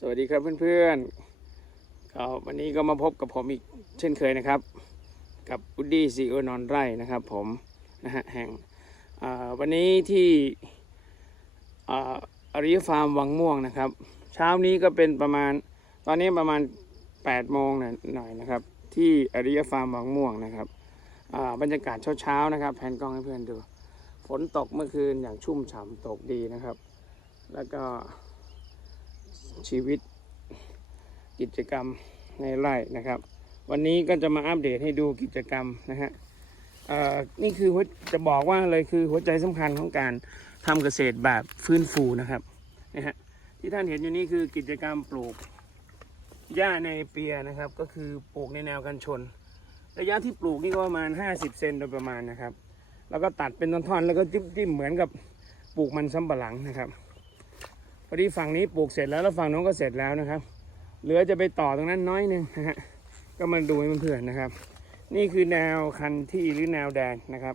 สวัสดีครับเพื่อนๆก็วันนี้ก็มาพบกับผมอีกเช่นเคยนะครับ กับอุดดี้ซีโอนอนไร่นะครับผมนะฮะแห่งวันนี้ที่อาริยฟาร์มวังม่วงนะครับ เช้านี้ก็เป็นประมาณตอนนี้ประมาณ8โมงหน่อยนะครับ ที่อริยฟาร์มวังม่วงนะครับบรรยากาศเช้าๆนะครับ แผนกล้องให้เพื่อนดู ฝนตกเมื่อคืนอย่างชุ่มฉ่ำตกดีนะครับ แล้วก็ ชีวิตกิจกรรมในไร่นะครับ วันนี้ก็จะมาอัปเดตให้ดูกิจกรรมนะฮะนี่คือจะบอกว่าเลยคือหัวใจสำคัญของการทำเกษตรแบบฟื้นฟูนะครับนะฮะที่ท่านเห็นอยู่นี่คือกิจกรรมปลูกหญ้าในเปียนะครับ ก็คือปลูกในแนวกันชน ระยะที่ปลูกนี่ก็ประมาณ 50 เซนโดยประมาณนะครับ แล้วก็ตัดเป็นท่อนๆแล้วก็จิ้มๆเหมือนกับปลูกมันสำปะหลังนะครับ พอดีฝั่งนี้ปลูกเสร็จแล้วแล้วฝั่งน้นก็เสร็จแล้วนะครับ เหลือจะไปต่อตรงนั้นน้อยหนึงนะฮะก็มาดูให้เพื่อนๆนะครับ นี่คือแนวคันที่หรือแนวแดงนะครับ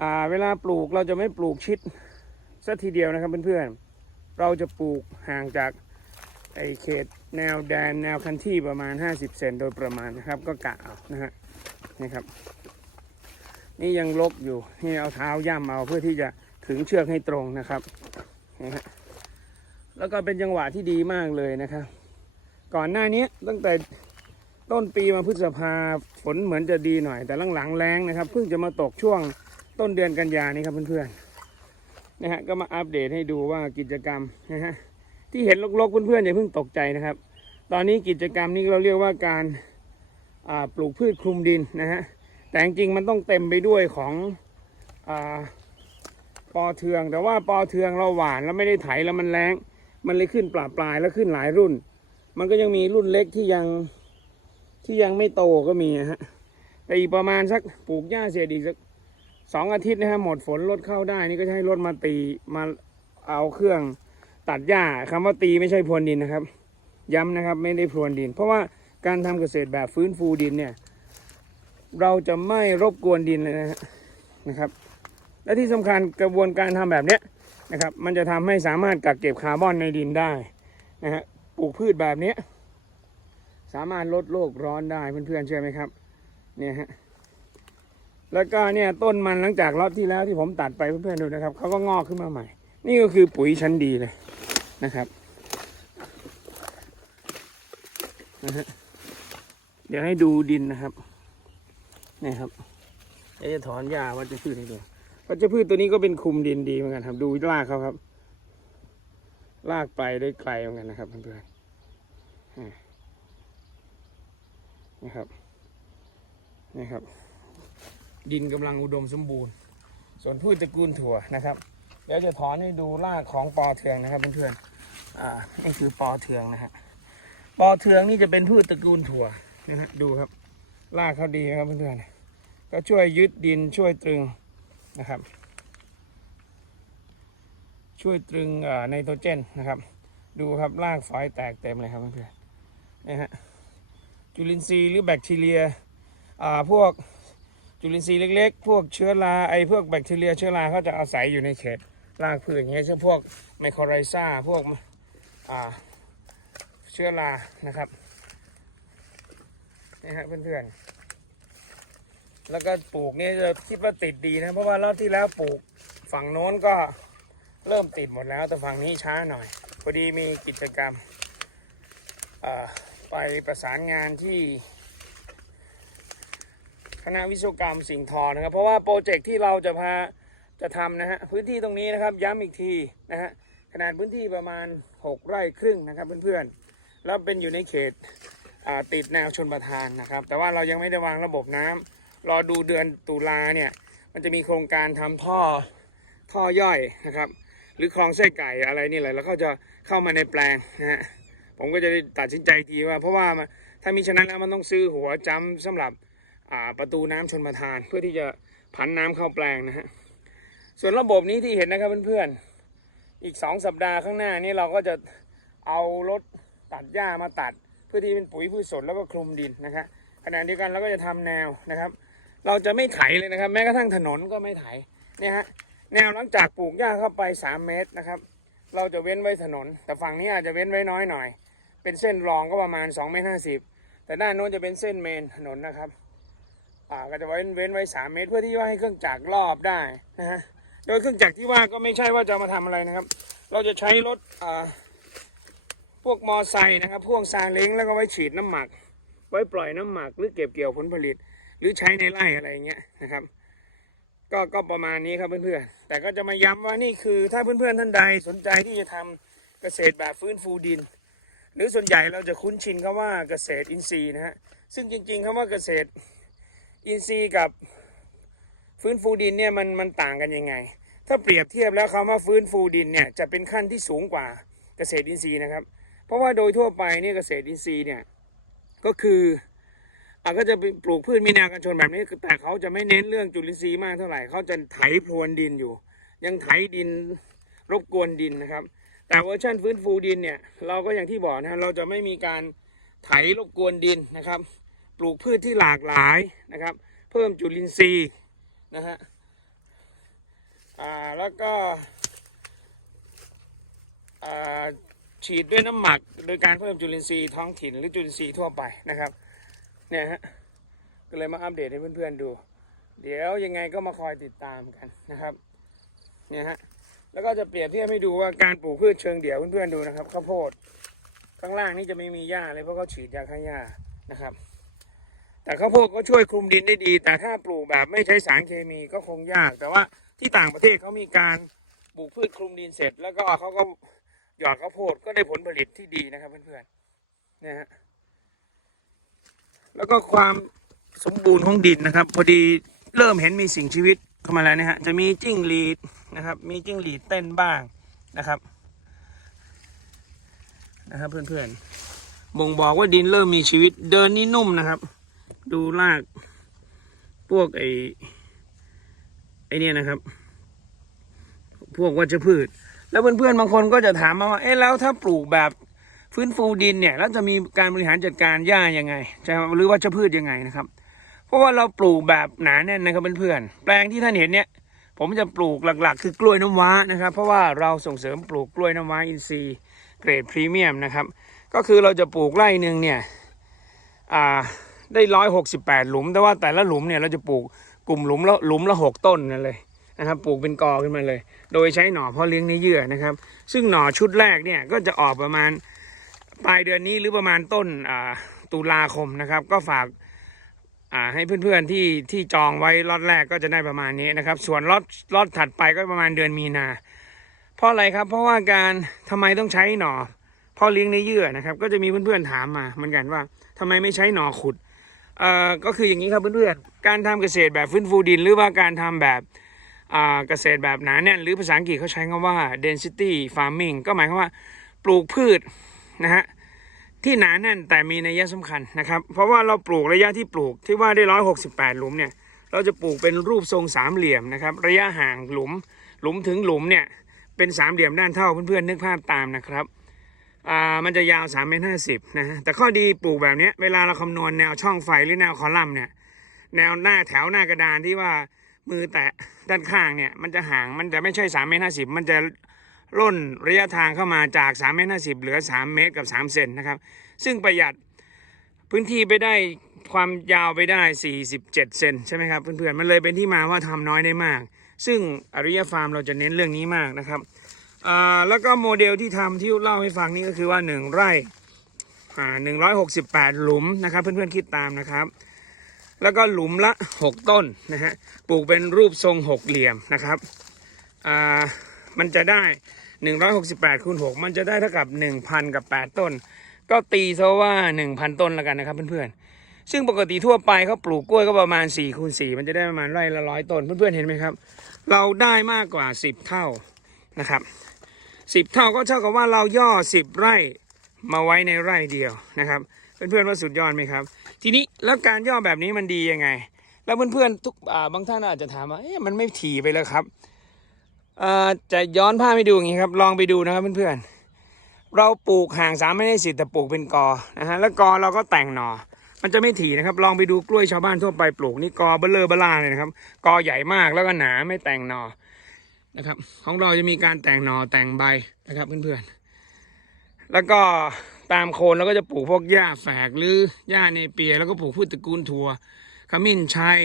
อ่าเวลาปลูกเราจะไม่ปลูกชิดสัทีเดียวนะครับเพื่อนๆเราจะปลูกห่างจากไอเขตแนวแดนแนวคันที่ประมาณ 50 เซนโดยประมาณนะครับ ก็กะเอานะฮะนี่ครับ นี่ยังลกอยู่นี่เอาเท้าย่ำเอาเพื่อที่จะขึงเชือกให้ตรงนะครับนะฮะ แล้วก็เป็นจังหวะที่ดีมากเลยนะครับ ก่อนหน้านี้ตั้งแต่ต้นปีมาพฤษภาฝนเหมือนจะดีหน่อย แต่หลังๆแรงนะครับเพิ่งจะมาตกช่วงต้นเดือนกันยานี้ครับเพื่อนๆนะฮะก็มาอัปเดตให้ดูว่ากิจกรรมนะฮะที่เห็นลกๆเพื่อนๆอย่าเพิ่งตกใจนะครับ ตอนนี้กิจกรรมนี้เราเรียกว่าการปลูกพืชคลุมดินนะฮะแต่จริงๆมันต้องเต็มไปด้วยของอปอเทือง แต่ว่าปอเทืองเราหวานแล้วไม่ได้ไถแล้วมันแรง มันเลยขึ้นปลาปลายแล้วขึ้นหลายรุ่น มันก็ยังมีรุ่นเล็กที่ยังที่ยังไม่โตก็มีนะฮะแต่อีกประมาณสักปลูกหญ้าเสร็จอีกสักสองอาทิตย์นะฮะหมดฝนรถเข้าได้นี่ก็จะให้รถมาตีมาเอาเครื่องตัดหญ้าคำว่าตีไม่ใช่พรวนดินนะครับ ย้ำนะครับไม่ได้พรวนดิน เพราะว่าการทำเกษตรแบบฟื้นฟูดินเนี่ย เราจะไม่รบกวนดินเลยนะนะครับ และที่สำคัญกระบวนการทำแบบเนี้ย นะครับ มันจะทำให้สามารถกักเก็บคาร์บอนในดินได้นะฮะปลูกพืชแบบนี้สามารถลดโลกร้อนได้เพื่อนๆเชื่อไหมครับเนี่ยฮะแล้วก็เนี่ยต้นมันหลังจากรอบที่แล้วที่ผมตัดไปเพื่อนๆดูนะครับเขาก็งอกขึ้นมาใหม่ นี่ก็คือปุ๋ยชั้นดีเลยนะครับนะฮะเดี๋ยวให้ดูดินนะครับนี่ครับเดี๋ยวจะถอนหญ้าวัชพืชให้ดู วัชพืชตัวนี้ก็เป็นคุมดินดีเหมือนกันครับ ดูรากเขาครับลากไปได้ไกลเหมือนกันนะครับเพื่อนๆนะครับนี่ครับ ดินกำลังอุดมสมบูรณ์ ส่วนพืชตระกูลถั่วนะครับเดี๋ยวจะถอนให้ดูรากของปอเทืองนะครับเพื่อนๆอ่านี่คือปอเทืองนะฮะปอเทืองนี่จะเป็นพืชตระกูลถั่วนะฮะดูครับรากเขาดีนะครับเพื่อนๆก็ช่วยยึดดินช่วยตรึง นะครับ ช่วยตรึงไนโตรเจนนะครับ ดูครับรากฝอยแตกเต็มเลยครับเพื่อนๆนี่ฮะจุลินทรีย์หรือแบคทีเรียอ่าพวกจุลินทรีย์เล็กๆ พวกเชื้อราไอพวกแบคทีเรียเชื้อราเขาจะอาศัยอยู่ในเขตรากพืชอย่างเงี้ยเช่นพวกไมโครไรซ่าพวกอ่าเชื้อรานะครับนี่ฮะเพื่อนๆ แล้วก็ปลูกเนี่ยจะคิดว่าติดดีนะ เพราะว่ารอบที่แล้วปลูกฝั่งโน้นก็เริ่มติดหมดแล้ว แต่ฝั่งนี้ช้าหน่อย พอดีมีกิจกรรมไปประสานงานที่ คณะวิศวกรรมสิ่งทอนะครับ เพราะว่าโปรเจกต์ที่เราจะพาจะทำนะฮะพื้นที่ตรงนี้นะครับย้ำอีกทีนะฮะขนาดพื้นที่ประมาณ 6 ไร่ครึ่งนะครับเพื่อนๆแล้วเป็นอยู่ในเขตติดแนวชนประทานนะครับ แต่ว่าเรายังไม่ได้วางระบบน้ำ รอดูเดือนตุลาเนี่ย มันจะมีโครงการทำท่อท่อย่อยนะครับ หรือคลองไส้ไก่อะไรนี่แหละแล้วเขาจะเข้ามาในแปลงนะฮะผมก็จะได้ตัดสินใจทีว่า เพราะว่าถ้ามีฉนั้นแล้วมันต้องซื้อหัวจ้ำสำหรับประตูน้ำชนประทาน เพื่อที่จะผันน้ำเข้าแปลงนะฮะส่วนระบบนี้ที่เห็นนะครับเพื่อนๆอีกสองสัปดาห์ข้างหน้านี้เราก็จะเอารถตัดหญ้ามาตัด เพื่อที่เป็นปุ๋ยพืชสดแล้วก็คลุมดินนะครับขณะเดียวกันเราก็จะทำแนวนะครับ เราจะไม่ไถเลยนะครับ แม้กระทั่งถนนก็ไม่ไถเนี่ยฮะแนวหลังจากปลูกหญ้าเข้าไป 3 เมตรนะครับ เราจะเว้นไว้ถนน แต่ฝั่งนี้อาจจะเว้นไว้น้อยหน่อย เป็นเส้นรองก็ประมาณ2เมตรห้าสิบแต่ด้านโน้นจะเป็นเส้นเมนถนนนะครับอ่าก็จะเว้นเว้นไว้สามเมตร เพื่อที่ว่าให้เครื่องจักรรอบได้นะฮะโดยเครื่องจักรที่ว่าก็ไม่ใช่ว่าจะมาทำอะไรนะครับ เราจะใช้รถอ่าพวกมอไซค์นะครับพ่วกซาเล้งแล้วก็ไว้ฉีดน้ำหมัก ไว้ปล่อยน้ำหมักหรือเก็บเกี่ยวผลผลิต หรือใช้ในไร่อะไรเงี้ยนะครับ ก็ก็ประมาณนี้ครับเพื่อนๆ แต่ก็จะมาย้ำว่านี่คือถ้าเพื่อนๆท่านใดสนใจที่จะทำเกษตรแบบฟื้นฟูดิน หรือส่วนใหญ่เราจะคุ้นชินคำว่าเกษตรอินทรีย์นะฮะซึ่งจริง ๆคำว่าเกษตรอินทรีย์กับฟื้นฟูดินเนี่ยมันมันต่างกันยังไง ถ้าเปรียบเทียบแล้วคำว่าฟื้นฟูดินเนี่ยจะเป็นขั้นที่สูงกว่าเกษตรอินทรีย์นะครับ เพราะว่าโดยทั่วไปเนี่ยเกษตรอินทรีย์เนี่ยก็คือ อาก็จะปลูกพืชมีแนวกันชนแบบนี้แต่เขาจะไม่เน้นเรื่องจุลินทรีย์มากเท่าไหร่เขาจะไถพรวนดินอยู่ ยังไถดินรบกวนดินนะครับ แต่เวอร์ชันฟื้นฟูดินเนี่ยเราก็อย่างที่บอกนะเราจะไม่มีการไถรบกวนดินนะครับ ปลูกพืชที่หลากหลายนะครับ เพิ่มจุลินทรีย์นะฮะอ่าแล้วก็ฉีดด้วยน้ำหมัก โดยการเพิ่มจุลินทรีย์ท้องถิ่นหรือจุลินทรีย์ทั่วไปนะครับ เนี่ยฮะก็เลยมาอัปเดตให้เพื่อนๆดู เดี๋ยวยังไงก็มาคอยติดตามกันนะครับเนี่ยฮะแล้วก็จะเปรียบเทียบให้ดูว่าการปลูกพืชเชิงเดี่ยวเพื่อนๆดูนะครับข้าวโพดข้างล่างนี่จะไม่มีหญ้าเลยเพราะเขาฉีดยาฆ่าหญ้านะครับ แต่ข้าวโพดก็ช่วยคลุมดินได้ดี แต่ถ้าปลูกแบบไม่ใช้สารเคมีก็คงยาก แต่ว่าที่ต่างประเทศเขามีการปลูกพืชคลุมดินเสร็จ แล้วก็เขาก็หยอดข้าวโพดก็ได้ผลผลิตที่ดีนะครับเพื่อนๆเนี่ยฮะ แล้วก็ความสมบูรณ์ของดินนะครับ พอดีเริ่มเห็นมีสิ่งชีวิตเข้ามาแล้วนะฮะจะมีจิ้งหรีดนะครับ มีจิ้งหรีดเต้นบ้างนะครับนะครับ เพื่อนๆบ่งบอกว่าดินเริ่มมีชีวิตเดินนี่นุ่มนะครับ ดูรากพวกไอ้ไอ้เนี่ยนะครับ พวกวัชพืช แล้วเพื่อนๆบางคนก็จะถามมาว่าเอ๊ะแล้วถ้าปลูกแบบ ฟื้นฟูดินเนี่ยแล้วจะมีการบริหารจัดการหญ้ายังไงจะหรือวัชพืชยังไงนะครับ เพราะว่าเราปลูกแบบหนาแน่นนะครับเพื่อนๆแปลงที่ท่านเห็นเนี่ย ผมจะปลูกหลักๆ คือกล้วยน้ำว้านะครับ เพราะว่าเราส่งเสริมปลูกกล้วยน้ำว้าอินทรีย์เกรดพรีเมียมนะครับ ก็คือเราจะปลูกไร่หนึ่งเนี่ยได้ร้อยหกสิบแปดหลุม แต่ว่าแต่ละหลุมเนี่ยเราจะปลูกกลุ่มหลุมละหลุมละหกต้นนั่นเลยนะครับปลูกเป็นกอขึ้นมาเลย โดยใช้หน่อเพาะเลี้ยงในเยื่อนะครับ ซึ่งหน่อชุดแรกเนี่ยก็จะออกประมาณ ปลายเดือนนี้หรือประมาณต้นตุลาคมนะครับ ก็ฝากให้เพื่อนๆที่ที่จองไว้ล็อตแรกก็จะได้ประมาณนี้นะครับ ส่วนล็อตล็อตถัดไปก็ประมาณเดือนมีนา เพราะอะไรครับเพราะว่าการทำไมต้องใช้หน่อเพาะเลี้ยงในเยื่อนะครับ ก็จะมีเพื่อนๆถามมาเหมือนกันว่าทำไมไม่ใช้หน่อขุดเอ่อก็คืออย่างนี้ครับเพื่อนๆการทำเกษตรแบบฟื้นฟูดิน หรือว่าการทำแบบอ่าเกษตรแบบหนาแน่นหรือภาษาอังกฤษเขาใช้คำว่า density farming ก็หมายความว่าปลูกพืช นะฮะที่หนาแน่นแต่มีนัยสำคัญนะครับ เพราะว่าเราปลูกระยะที่ปลูกที่ว่าได้ร้อยหกสิบแปดหลุมเนี่ยเราจะปลูกเป็นรูปทรงสามเหลี่ยมนะครับ ระยะห่างหลุมหลุมถึงหลุมเนี่ยเป็นสามเหลี่ยมด้านเท่าเพื่อนๆนึกภาพตามนะครับอ่ามันจะยาว3เมตรห้าสิบนะฮะแต่ข้อดีปลูกแบบเนี้ยเวลาเราคำนวณแนวช่องไฟหรือแนวคอลัมน์เนี่ยแนวหน้าแถวหน้ากระดานที่ว่ามือแตะด้านข้างเนี่ยมันจะห่างมันจะไม่ใช่3เมตรห้าสิบมันจะ ล่นระยะทางเข้ามาจาก3เมตรห้าสิบเหลือ 3 เมตรกับ 3 เซนนะครับ ซึ่งประหยัดพื้นที่ไปได้ความยาวไปได้ 47 เซนใช่ไหมครับเพื่อนๆ มันเลยเป็นที่มาว่าทำน้อยได้มาก ซึ่งอริยฟาร์มเราจะเน้นเรื่องนี้มากนะครับอ่าแล้วก็โมเดลที่ทำที่เล่าให้ฟังนี่ก็คือว่า 1 ไร่อ่า168หลุมนะครับ เพื่อนๆคิดตามนะครับ แล้วก็หลุมละ 6 ต้นนะฮะปลูกเป็นรูปทรงหกเหลี่ยมนะครับอ่า มันจะได้ 168คูณ6มันจะได้เท่ากับ 1,000 กับ 8 ต้น ก็ตีซะว่า 1,000 ต้นแล้วกันนะครับเพื่อนๆ ซึ่งปกติทั่วไปเขาปลูกกล้วยก็ประมาณ4คูณ4มันจะได้ประมาณไร่ละร้อยต้นเพื่อนๆเห็นไหมครับ เราได้มากกว่า 10 เท่านะครับสิบเท่าก็เท่ากับว่าเราย่อสิบไร่มาไว้ในไร่เดียวนะครับ เพื่อนๆว่าสุดยอดไหมครับ ทีนี้แล้วการย่อแบบนี้มันดียังไง แล้วเพื่อนๆทุกบางท่านอาจจะถามว่าเอ๊ะมันไม่ถี่ไปแล้วครับ จะย้อนภาพให้ดูอย่างนี้ครับ ลองไปดูนะครับเพื่อนๆ เราปลูกห่างสามไม่ได้สิแต่ปลูกเป็นกอนะฮะแล้วกอเราก็แต่งหน่อมันจะไม่ถี่นะครับ ลองไปดูกล้วยชาวบ้านทั่วไปปลูกนี่กอเบลเลอร์เบล่าเลยนะครับ กอใหญ่มากแล้วก็หนาไม่แต่งหนอนะครับ ของเราจะมีการแต่งหน่อแต่งใบนะครับเพื่อนๆ แล้วก็ตามโคนเราก็จะปลูกพวกหญ้าแฝกหรือหญ้าเนเปีย แล้วก็ปลูกพืชตระกูลถั่วขมิ้นชัย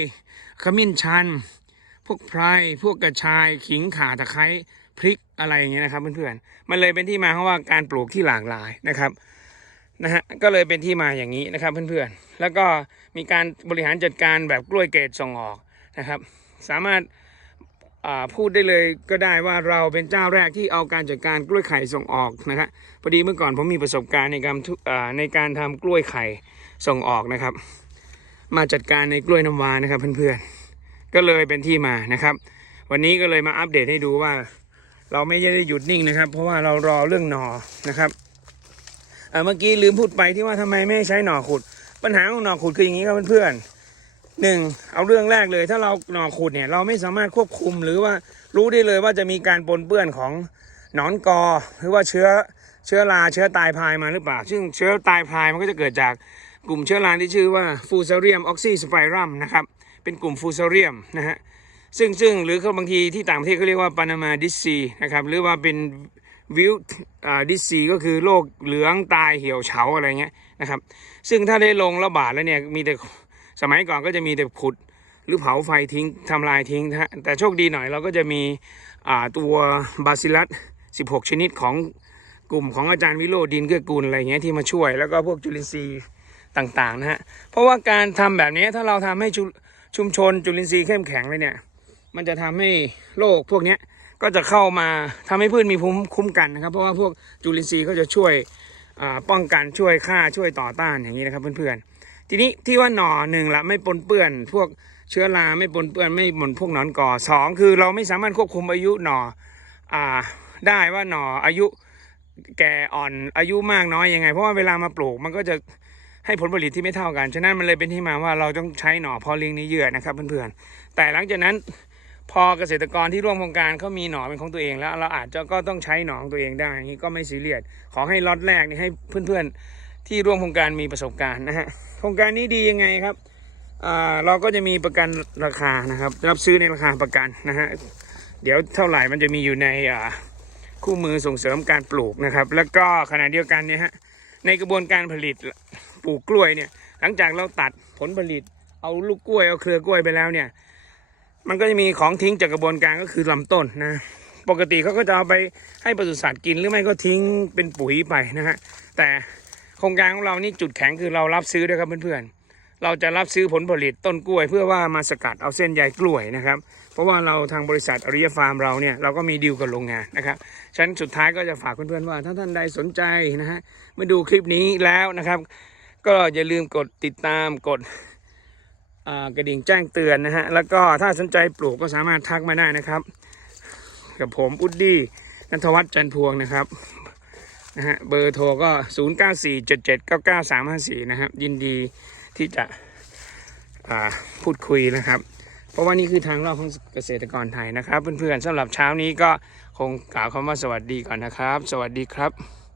ขมิ้นชัน วกไพรพวกกระชายขิงข่าตะไคร้พริกอะไรอย่างเงี้ยนะครับเพื่อนๆมันเลยเป็นที่มาของว่าการปลูกที่หลากหลายนะครับนะฮะก็เลยเป็นที่มาอย่างนี้นะครับเพื่อนๆ แล้วก็มีการบริหารจัดการแบบกล้วยเกรดส่งออกนะครับ สามารถาพูดได้เลยก็ได้ว่าเราเป็นเจ้าแรกที่เอาการจัดการกล้วยไข่ส่งออกนะครับพอดีเมื่อก่อนผมมีประสบการณ์ในการทุอ่าในการทำกล้วยไข่ส่งออกนะครับ มาจัดการในกล้วยน้ำว้านะครับเพื่อนๆ ก็เลยเป็นที่มานะครับ วันนี้ก็เลยมาอัปเดตให้ดูว่า เราไม่ได้หยุดนิ่งนะครับ เพราะว่าเรารอเรื่องหนอนะครับเมื่อกี้ลืมพูดไปที่ว่าทำไมไม่ใช้หนอขุด ปัญหาของหนอขุดคืออย่างนี้ครับเพื่อนๆหนึ่งเอาเรื่องแรกเลย ถ้าเราหนอขุดเนี่ยเราไม่สามารถควบคุมหรือว่ารู้ได้เลยว่าจะมีการปนเปื้อนของหนอนกอ หรือว่าเชื้อเชื้อราเชื้อตายพายมาหรือเปล่า ซึ่งเชื้อตายพายมันก็จะเกิดจากกลุ่มเชื้อราที่ชื่อว่าฟูซาเรียมออกซิสไปรัมนะครับ เป็นกลุ่มฟูซาเรียมนะฮะซึ่งซึ่งหรือเขาบางทีที่ต่างประเทศเขาเรียกว่าปานามาดิซีนะครับหรือว่าเป็นวิวดิซีก็คือโรคเหลืองตายเหี่ยวเฉาอะไรเงี้ยนะครับ ซึ่งถ้าได้ลงระบาดแล้วเนี่ยมีแต่สมัยก่อนก็จะมีแต่ขุดหรือเผาไฟทิ้งทำลายทิ้งนะแต่โชคดีหน่อยเราก็จะมีอ่าตัวบาซิลัส 16 ชนิดของกลุ่มของอาจารย์วิโรดินเกื้อกูลอะไรเงี้ยที่มาช่วยแล้วก็พวกจุลินทรีย์ต่างๆนะฮะเพราะว่าการทำแบบนี้ถ้าเราทำให้ ชุมชนจุลินทรีย์เข้มแข็งเลยเนี่ย มันจะทำให้โรคพวกเนี้ยก็จะเข้ามาทำให้พืชมีภูมิคุ้มกันนะครับ เพราะว่าพวกจุลินทรีย์ก็จะช่วยป้องกันช่วยฆ่าช่วยต่อต้านอย่างนี้นะครับเพื่อนๆ ทีนี้ที่ว่าหน่อหนึ่งละไม่ปนเปื้อน พวกเชื้อราไม่ปนเปื้อนไม่หมนพวกหนอนก่อสองคือเราไม่สามารถควบคุมอายุหน่ออาได้ว่าหน่ออายุแก่อ่อนอายุมากน้อยยังไง เพราะว่าเวลามาปลูกมันก็จะ ให้ผลผลิตที่ไม่เท่ากัน ฉะนั้นมันเลยเป็นที่มาว่าเราต้องใช้หน่อพอเลี้ยงในเยื่อนะครับเพื่อนๆ แต่หลังจากนั้นพอเกษตรกรที่ร่วมโครงการเขามีหน่อเป็นของตัวเองแล้ว เราอาจจะก็ต้องใช้หน่อของตัวเองได้อย่างนี้ก็ไม่ซีเรียสขอให้ล็อตแรกนี่ให้เพื่อนๆ ที่ร่วมโครงการมีประสบการณ์นะฮะโครงการนี้ดียังไงครับเราก็จะมีประกันราคานะครับรับซื้อในราคาประกันนะฮะเดี๋ยวเท่าไหร่มันจะมีอยู่ในคู่มือส่งเสริมการปลูกนะครับ แล้วก็ขณะเดียวกันเนี่ยฮะในกระบวนการผลิต ปลูกกล้วยเนี่ย หลังจากเราตัดผลผลิต เอาลูกกล้วยเอาเครือกล้วยไปแล้วเนี่ย มันก็จะมีของทิ้งจากกระบวนการก็คือลำต้นนะ ปกติเขาก็จะเอาไปให้ปศุสัตว์กินหรือไม่ก็ทิ้งเป็นปุ๋ยไปนะฮะแต่โครงการของเรานี่จุดแข็งคือเรารับซื้อด้วยครับเพื่อนๆ เราจะรับซื้อผลผลิตต้นกล้วย เพื่อว่ามาสกัดเอาเส้นใยกล้วยนะครับ เพราะว่าเราทางบริษัทอริยฟาร์มเราเนี่ยเราก็มีดีลกับโรงงานนะครับฉะนั้นสุดท้ายก็จะฝากเพื่อนๆว่าถ้าท่านใดสนใจนะฮะมาดูคลิปนี้แล้วนะครับ ก็อย่าลืมกดติดตามกดกระดิ่งแจ้งเตือนนะฮะ แล้วก็ถ้าสนใจปลูกก็สามารถทักมาได้นะครับ กับผมอุดดี้นัทวัฒน์จันพวงนะครับนะฮะเบอร์โทรก็ 0 9 4 7 7 9 9 3 5 4 นะครับ ยินดีที่จะพูดคุยนะครับ เพราะว่านี่คือทางรอบของเกษตรกรไทยนะครับ เพื่อนๆสำหรับเช้านี้ก็คงกล่าวคำว่าสวัสดีก่อนนะครับ สวัสดีครับ